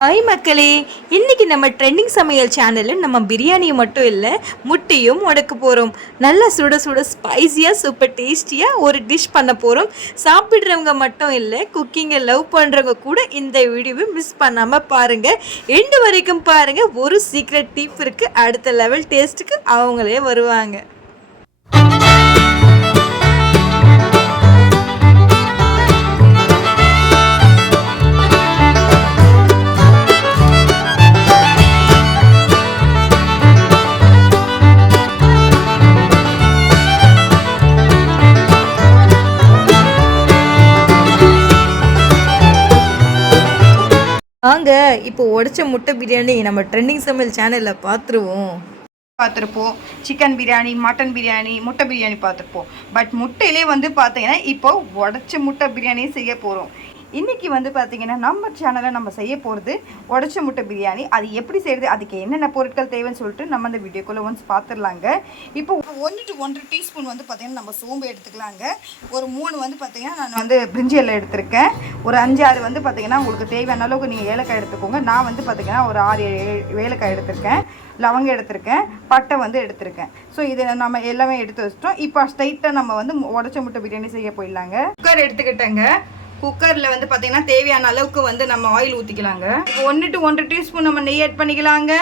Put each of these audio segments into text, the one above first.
Hi மக்களே. இன்னைக்கு நம்ம ட்ரெண்டிங் சமையல் சேனலில் நம்ம பிரியாணியை மட்டும் இல்லை முட்டையும் உடக்க போகிறோம் நல்லா சுட சுட ஸ்பைசியாக சூப்பர் டேஸ்டியாக ஒரு டிஷ் பண்ண போகிறோம் சாப்பிட்றவங்க மட்டும் இல்லை குக்கிங்கை லவ் பண்ணுறவங்க கூட இந்த வீடியோவை மிஸ் பண்ணாமல் பாருங்கள் எண்டு வரைக்கும் பாருங்கள் ஒரு சீக்ரெட் டிப் இருக்குது அடுத்த லெவல் டேஸ்ட்டுக்கு அவங்களே வருவாங்க. வாங்க இப்போ உடைச்ச முட்டை பிரியாணி நம்ம ட்ரெண்டிங் சமையல் சேனலில் பார்த்துருவோம். பார்த்துருப்போம். சிக்கன் பிரியாணி மட்டன் பிரியாணி முட்டை பிரியாணி பார்த்துருப்போம். பட் முட்டையிலே வந்து பார்த்தீங்கன்னா இப்போ உடச்ச முட்டை பிரியாணியும் செய்ய போகிறோம் இன்றைக்கி வந்து பார்த்திங்கன்னா நம்ம சேனலில் நம்ம செய்ய போகிறது உடச்ச முட்டை பிரியாணி. அது எப்படி செய்கிறது அதுக்கு என்னென்ன பொருட்கள் தேவைன்னு சொல்லிட்டு நம்ம அந்த வீடியோக்குள்ளே ஒன்ஸ் பார்த்துடலாங்க இப்போ ஒன்று டு ஒன்றரை டீஸ்பூன் வந்து பார்த்திங்கன்னா நம்ம சோம்பு எடுத்துக்கலாங்க. ஒரு மூணு வந்து பார்த்தீங்கன்னா நான் வந்து பிரிஞ்சி எல்லாம் எடுத்திருக்கேன். ஒரு அஞ்சு ஆறு வந்து பார்த்தீங்கன்னா உங்களுக்கு தேவையான அளவுக்கு நீங்கள் ஏலக்காய் எடுத்துக்கோங்க. நான் வந்து பார்த்தீங்கன்னா ஒரு ஆறு ஏழு ஏலக்காய் எடுத்திருக்கேன். லவங்கம் எடுத்திருக்கேன். பட்டை வந்து எடுத்திருக்கேன். ஸோ இதை நம்ம எல்லாமே எடுத்து வச்சிட்டோம். இப்போ ஸ்ட்ரைட்டாக நம்ம வந்து உடச்ச முட்டை பிரியாணி செய்ய போயிடலாங்க. குக்கர் எடுத்துக்கிட்டேங்க. குக்கரில் வந்து பார்த்தீங்கன்னா தேவையான அளவுக்கு வந்து நம்ம ஆயில் ஊற்றிக்கலாங்க ஒன்று டு ஒன்றரை டீஸ்பூன் நம்ம நெய் ஆட் பண்ணிக்கலாங்க.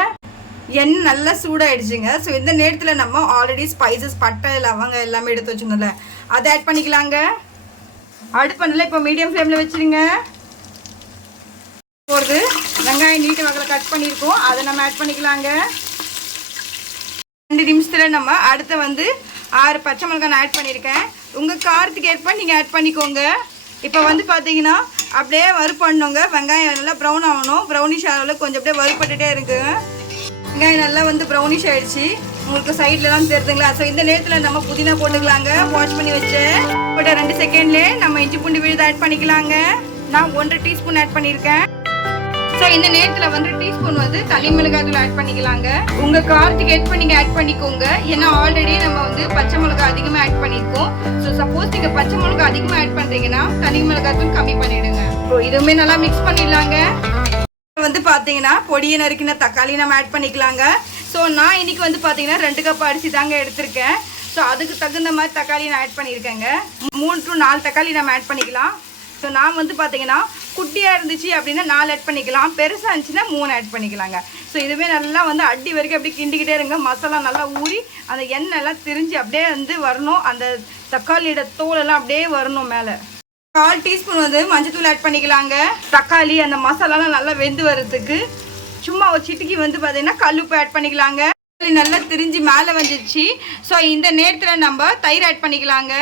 எண்ணெய் நல்லா சூடாயிடுச்சுங்க. ஸோ இந்த நேரத்தில் நம்ம ஆல்ரெடி ஸ்பைசஸ் பட்டை லவங்க எல்லாமே எடுத்து வச்சுருந்தோம்ல அதை ஆட் பண்ணிக்கலாங்க. அடுப்பு நல்லா இப்போ மீடியம் ஃப்ளேமில் வச்சுருங்க. போகிறது வெங்காயம் நீட்டு வகையில் கட் பண்ணியிருக்கோம். அதை நம்ம ஆட் பண்ணிக்கலாங்க. ரெண்டு நிமிஷத்தில் நம்ம அடுத்து வந்து ஆறு பச்சை மிளகாய் நான் ஆட் பண்ணியிருக்கேன். உங்கள் காரத்துக்கு ஏற்ப நீங்கள் ஆட் பண்ணிக்கோங்க. இப்போ வந்து பார்த்தீங்கன்னா அப்படியே வறுப்பண்ணுங்க. வெங்காயம் நல்லா ப்ரௌன் ஆகணும். ப்ரௌனிஷ் அளவில் கொஞ்சம் அப்படியே வறுப்பட்டுட்டே இருக்குங்க வெங்காயம் நல்லா வந்து ப்ரௌனிஷ் ஆயிடுச்சு. உங்களுக்கு சைட்லலாம் தெரியுதுங்களா? ஸோ இந்த நேரத்தில் நம்ம புதினா போட்டுக்கலாங்க. வாஷ் பண்ணி வச்சு போட்ட ரெண்டு செகண்ட்லேயே நம்ம இஞ்சி பூண்டு விழுது ஆட் பண்ணிக்கலாங்க. நான் ஒன்றரை டீஸ்பூன் ஆட் பண்ணியிருக்கேன். ஸோ இந்த நேரத்தில் வந்து டீஸ்பூன் வந்து தனி மிளகாய் தூள் ஆட் பண்ணிக்கலாங்க. உங்க காரத்துக்கு ஏற்ப நீங்க ஆட் பண்ணிக்கோங்க. ஏன்னா ஆல்ரெடி நம்ம வந்து பச்சை மிளகாய் அதிகமாக ஆட் பண்ணியிருக்கோம் ஸோ சப்போஸ் நீங்க பச்சை மிளகாய் அதிகமாக ஆட் பண்றீங்கன்னா தனி மிளகாய் தூள் கம்மி பண்ணிடுங்க. ஸோ இதுவுமே நல்லா மிக்ஸ் பண்ணிடலாங்க. வந்து பார்த்தீங்கன்னா பொடியை நறுக்கின தக்காளி நம்ம ஆட் பண்ணிக்கலாங்க. ஸோ நான் இன்னைக்கு வந்து பார்த்தீங்கன்னா ரெண்டு கப் அரிசி தாங்க எடுத்திருக்கேன். ஸோ அதுக்கு தகுந்த மாதிரி தக்காளி நான் ஆட் பண்ணியிருக்கேங்க மூணு டு நாலு தக்காளி நம்ம ஆட் பண்ணிக்கலாம். ஸோ நான் வந்து பார்த்தீங்கன்னா குட்டியாக இருந்துச்சு அப்படின்னா நாலு ஆட் பண்ணிக்கலாம். பெருசாக இருந்துச்சுன்னா மூணு ஆட் பண்ணிக்கலாங்க. ஸோ இதுவே நல்லா வந்து அடி வரைக்கும் அப்படியே கிண்டிக்கிட்டே இருங்க. மசாலா நல்லா ஊறி அந்த எண்ணெய் எல்லாம் திரிஞ்சு அப்படியே வந்து வரணும். அந்த தக்காளியோட தோலெல்லாம் அப்படியே வரணும் மேலே. கால் டீஸ்பூன் வந்து மஞ்சத்தூள் ஆட் பண்ணிக்கலாங்க. தக்காளி அந்த மசாலாலாம் நல்லா வெந்து வர்றதுக்கு. சும்மா ஒரு சிட்டிக்கு வந்து பார்த்தீங்கன்னா கல்லுப்பு ஆட் பண்ணிக்கலாங்க. நல்லா திரிஞ்சு மேலே வந்துடுச்சு ஸோ இந்த நேரத்தில் நம்ம தயிர் ஆட் பண்ணிக்கலாங்க.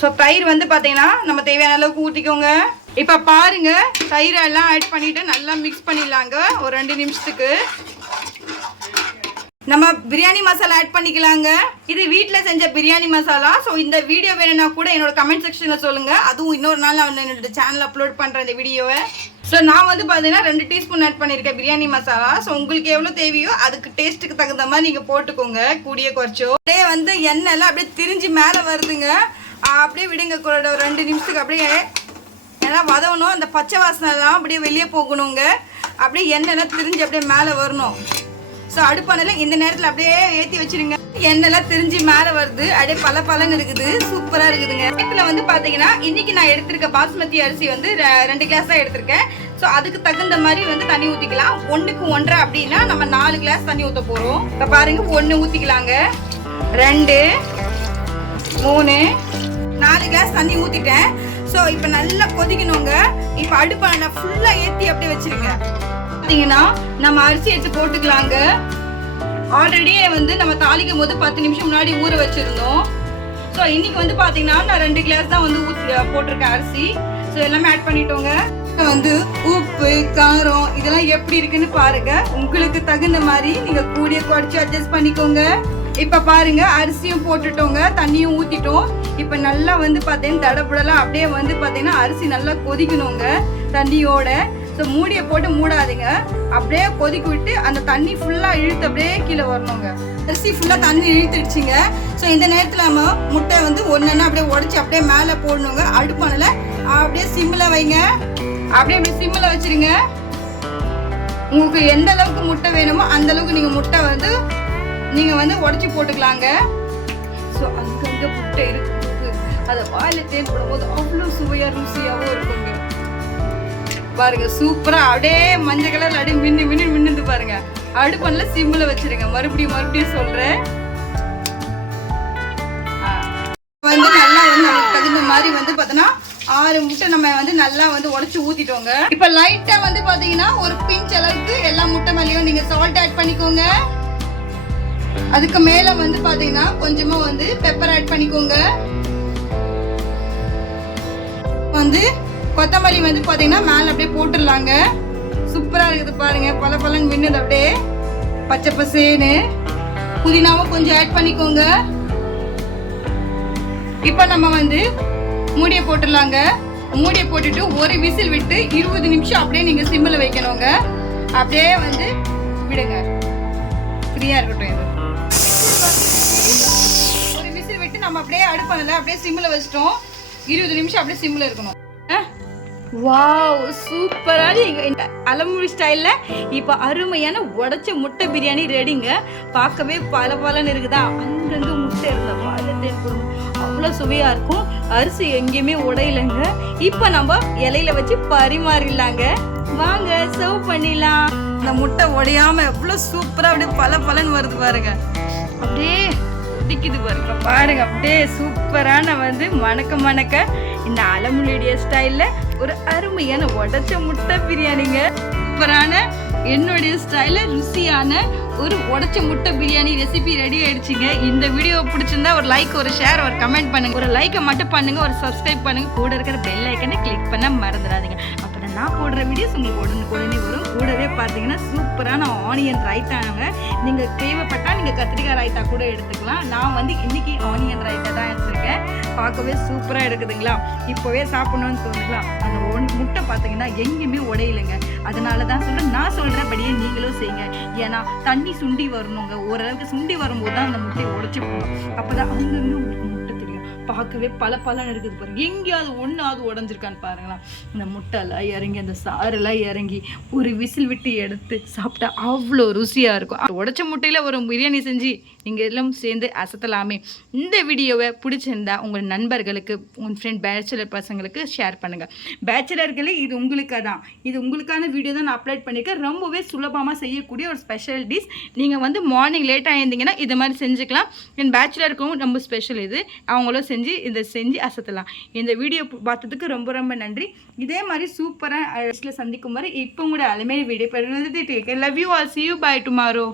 ஸோ தயிர் வந்து பார்த்தீங்கன்னா நம்ம தேவையான அளவுக்கு ஊற்றிக்கோங்க இப்போ பாருங்க தயிரெல்லாம் ஆட் பண்ணிவிட்டு நல்லா மிக்ஸ் பண்ணிடலாங்க. ஒரு ரெண்டு நிமிஷத்துக்கு. நம்ம பிரியாணி மசாலா ஆட் பண்ணிக்கலாங்க. இது வீட்டில் செஞ்ச பிரியாணி மசாலா. ஸோ இந்த வீடியோ வேணும்னா கூட என்னோட கமெண்ட் செக்ஷனில் சொல்லுங்கள் அதுவும் இன்னொரு நாள் நான் என்னோட சேனல் அப்லோட் பண்ணுறேன் இந்த வீடியோவை ஸோ நான் வந்து பார்த்தீங்கன்னா ரெண்டு டீஸ்பூன் ஆட் பண்ணியிருக்கேன் பிரியாணி மசாலா. ஸோ உங்களுக்கு எவ்வளோ தேவையோ அதுக்கு டேஸ்ட்டுக்கு தகுந்த மாதிரி நீங்கள் போட்டுக்கோங்க. கூடிய குறைச்சோ. அப்படியே வந்து எண்ணெய்லாம் அப்படியே திரிஞ்சு மேலே வருதுங்க. அப்படியே விடுங்க கூட ஒரு ரெண்டு நிமிஷத்துக்கு அப்படியே ஏன்னா வதவணும். அந்த பச்சை வாசனைலாம் அப்படியே வெளியே போகணுங்க. அப்படியே எண்ணெய்லாம் திரிஞ்சு அப்படியே மேலே வரணும். ஸோ அடுப்பானல இந்த நேரத்தில் அப்படியே ஏற்றி வச்சிருங்க. எண்ணெய்லாம் திரிஞ்சு மேலே வருது. அப்படியே பல பலன்னு இருக்குது. சூப்பராக இருக்குதுங்க. இடத்துல வந்து பார்த்தீங்கன்னா இன்றைக்கி நான் எடுத்திருக்க பாஸ்மதி அரிசி வந்து ரெண்டு கிளாஸ் தான் எடுத்திருக்கேன். ஸோ அதுக்கு தகுந்த மாதிரி வந்து தண்ணி ஊற்றிக்கலாம் ஒன்றுக்கு ஒன்றரை அப்படின்னா நம்ம நாலு கிளாஸ் தண்ணி ஊற்ற போகிறோம் இப்போ பாருங்கள் ஒன்று ஊற்றிக்கலாங்க ரெண்டு மூணு நாலு கிளாஸ் தண்ணி ஊற்றிட்டேன் ஸோ இப்போ நல்லா கொதிக்கணுங்க. இப்போ அடுப்பை நான் ஃபுல்லாக ஏற்றி அப்படியே வச்சிருங்க பார்த்தீங்கன்னா நம்ம அரிசி எடுத்து போட்டுக்கலாங்க. ஆல்ரெடி வந்து நம்ம தாளிக்கும் போது பத்து நிமிஷம் முன்னாடி ஊற வச்சிருந்தோம். ஸோ இன்னைக்கு வந்து பார்த்தீங்கன்னா நான் ரெண்டு கிளாஸ் தான் வந்து ஊற்றி போட்டிருக்கேன் அரிசி. ஸோ எல்லாமே ஆட் பண்ணிட்டோங்க. வந்து உப்பு காரம் இதெல்லாம் எப்படி இருக்குன்னு பாருங்க. உங்களுக்கு தகுந்த மாதிரி நீங்க கூடிய குறைச்சி அட்ஜஸ்ட் பண்ணிக்கோங்க. இப்போ பாருங்க அரிசியும் போட்டுட்டோங்க தண்ணியும் ஊத்திட்டோம். இப்போ நல்லா வந்து பார்த்தீங்கன்னா தடப்புடலாம் அப்படியே வந்து பார்த்தீங்கன்னா அரிசி நல்லா கொதிக்கணுங்க தண்ணியோட. ஸோ மூடியை போட்டு மூடாதீங்க. அப்படியே கொதிக்க விட்டு அந்த தண்ணி ஃபுல்லாக இழுத்து அப்படியே கீழே வரணுங்க. அரிசி ஃபுல்லாக தண்ணி இழுத்துடுச்சுங்க. ஸோ இந்த நேரத்தில் நம்ம முட்டை வந்து ஒன்று அப்படியே உடச்சி அப்படியே மேலே போடணுங்க. அடுப்பானில் அப்படியே சிம்மில் வைங்க. அப்படியே அப்படியே சிம்மில் வச்சிருங்க. உங்களுக்கு எந்த அளவுக்கு முட்டை வேணுமோ அந்த அளவுக்கு நீங்கள் முட்டை வந்து நீங்கள் வந்து உடச்சி போட்டுக்கலாங்க. ஸோ அங்கங்கே புட்டை இருக்கு. அதை வாயில் தேன் போடும்போது அவ்வளோ சுவையாக ருசியாகவும் இருக்குங்க. பாருங்க சூப்பரா அப்படியே மஞ்சள் கலர் அப்படியே மின்னு மின்னு மின்னுது பாருங்க. அடுப்பன்ல சிம்மில் வச்சிருங்க. மறுபடியும் மறுபடியும் சொல்றேன். வந்து நல்லா வந்து நமக்கு தகுந்த மாதிரி வந்து பார்த்தோன்னா ஆறு முட்டை நம்ம வந்து நல்லா வந்து உடச்சி ஊத்திட்டோங்க. இப்போ லைட்டாக வந்து பார்த்தீங்கன்னா ஒரு பிஞ்ச் அளவுக்கு எல்லா முட்டை மேலேயும் நீங்கள் சால்ட் ஆட் பண்ணிக்கோங்க. அதுக்கு மேல வந்து பாத்தீங்கன்னா கொஞ்சமா வந்து பெப்பர் ஆட் பண்ணிக்கோங்க. வந்து கொத்தமல்லி வந்து பாத்தீங்கன்னா மேல அப்படியே போட்டுடலாங்க. சூப்பரா இருக்குது பாருங்க. பல பலன்னு மின்னுது அப்படியே. பச்சை பசேன்னு. புதினாவும் கொஞ்சம் ஆட் பண்ணிக்கோங்க. இப்போ நம்ம வந்து மூடியை போட்டுடலாங்க. மூடியை போட்டுட்டு ஒரு விசில் விட்டு இருபது நிமிஷம் அப்படியே நீங்க சிம்மில் வைக்கணுங்க. அப்படியே வந்து விடுங்க. ஃப்ரீயா இருக்கட்டும் இது. நம்ம அப்படியே அடுப்பணில் அப்படியே சிம்மில் வச்சிட்டோம். இருபது நிமிஷம் அப்படியே சிம்மில் இருக்கணும். வாவ் சூப்பரான இந்த அலமுடி ஸ்டைலில் இப்போ அருமையான உடச்ச முட்டை பிரியாணி ரெடிங்க பார்க்கவே பல பலன்னு இருக்குதா? அங்கங்கே முட்டை இருந்த பாலத்தேன் அவ்வளோ சுவையாக இருக்கும். அரிசி எங்கேயுமே உடையலைங்க. இப்போ நம்ம இலையில வச்சு பரிமாறிடலாங்க. வாங்க சர்வ் பண்ணிடலாம். இந்த முட்டை உடையாமல் எவ்வளோ சூப்பராக அப்படியே பல பலன் வருது பாருங்க. அப்படியே பிடிக்குது பாருங்க. பாருங்க அப்படியே சூப்பரான வந்து மணக்க மணக்க இந்த அலமுலியுடைய ஸ்டைல்ல ஒரு அருமையான உடச்ச முட்டை பிரியாணிங்க. சூப்பரான என்னுடைய ஸ்டைல ருசியான ஒரு உடைச்ச முட்டை பிரியாணி ரெசிபி ரெடி ஆயிடுச்சுங்க. இந்த வீடியோ பிடிச்சிருந்தா ஒரு லைக் ஒரு ஷேர் ஒரு கமெண்ட் பண்ணுங்க. ஒரு லைக்கை மட்டும் பண்ணுங்க ஒரு சப்ஸ்கிரைப் பண்ணுங்க. கூட இருக்கிற பெல் ஐக்கனை கிளிக் பண்ண மறந்துடாதீங்க. நான் போடுற வீடியோஸ் உங்களுக்கு உடனே உடனே வரும். கூடவே பார்த்தீங்கன்னா சூப்பரான ஆனியன் ரைத்தானுங்க நீங்கள் தேவைப்பட்டால் நீங்கள் கத்திரிக்காய் ரைத்தா கூட எடுத்துக்கலாம். நான் வந்து இன்னைக்கு ஆனியன் ரைத்தா தான் எடுத்திருக்கேன். பார்க்கவே சூப்பராக இருக்குதுங்களா இப்போவே சாப்பிடணும்னு தோணுங்களா? அந்த ஒன் முட்டை பார்த்தீங்கன்னா எங்கேயுமே உடையலைங்க. அதனால தான் சொல்கிறேன் நான் சொல்கிறபடியே நீங்களும் செய்யுங்க. ஏன்னா தண்ணி சுண்டி வரணுங்க. ஓரளவுக்கு சுண்டி வரும்போது தான் அந்த முட்டையை உடைச்சி போகணும் அப்போ தான் அங்கங்கே பார்க்கவே பல பலன் இருக்குது பாருங்க. எங்கேயாவது ஒன்றாவது உடஞ்சிருக்கான்னு பாருங்களேன். இந்த முட்டைலாம் இறங்கி அந்த சாரெல்லாம் இறங்கி ஒரு விசில் விட்டு எடுத்து சாப்பிட்டா அவ்வளோ ருசியாக இருக்கும். உடைச்ச முட்டையில் ஒரு பிரியாணி செஞ்சு நீங்கள் எல்லாம் சேர்ந்து அசத்தலாமே. இந்த வீடியோவை பிடிச்சிருந்தா உங்கள் நண்பர்களுக்கு உங்கள் ஃப்ரெண்ட் பேச்சுலர் பசங்களுக்கு ஷேர் பண்ணுங்கள் பேச்சுலர்களே இது உங்களுக்காக தான். இது உங்களுக்கான வீடியோ தான் நான் அப்லோட் பண்ணியிருக்கேன் ரொம்பவே சுலபமாக செய்யக்கூடிய ஒரு ஸ்பெஷல் டிஷ் நீங்கள் வந்து மார்னிங் லேட்டாக எழுந்தீங்கன்னா இது மாதிரி செஞ்சுக்கலாம். என் பேச்சுலருக்கும் ரொம்ப ஸ்பெஷல் இது. அவங்களும் செஞ்சு இதை செஞ்சு அசத்தலாம். இந்த வீடியோ பார்த்ததுக்கு ரொம்ப ரொம்ப நன்றி. இதே மாதிரி சூப்பராக சந்திக்கும் வரை இப்போ கூட அலுமையை வீடியோ பெறுவது love you all see you bye tomorrow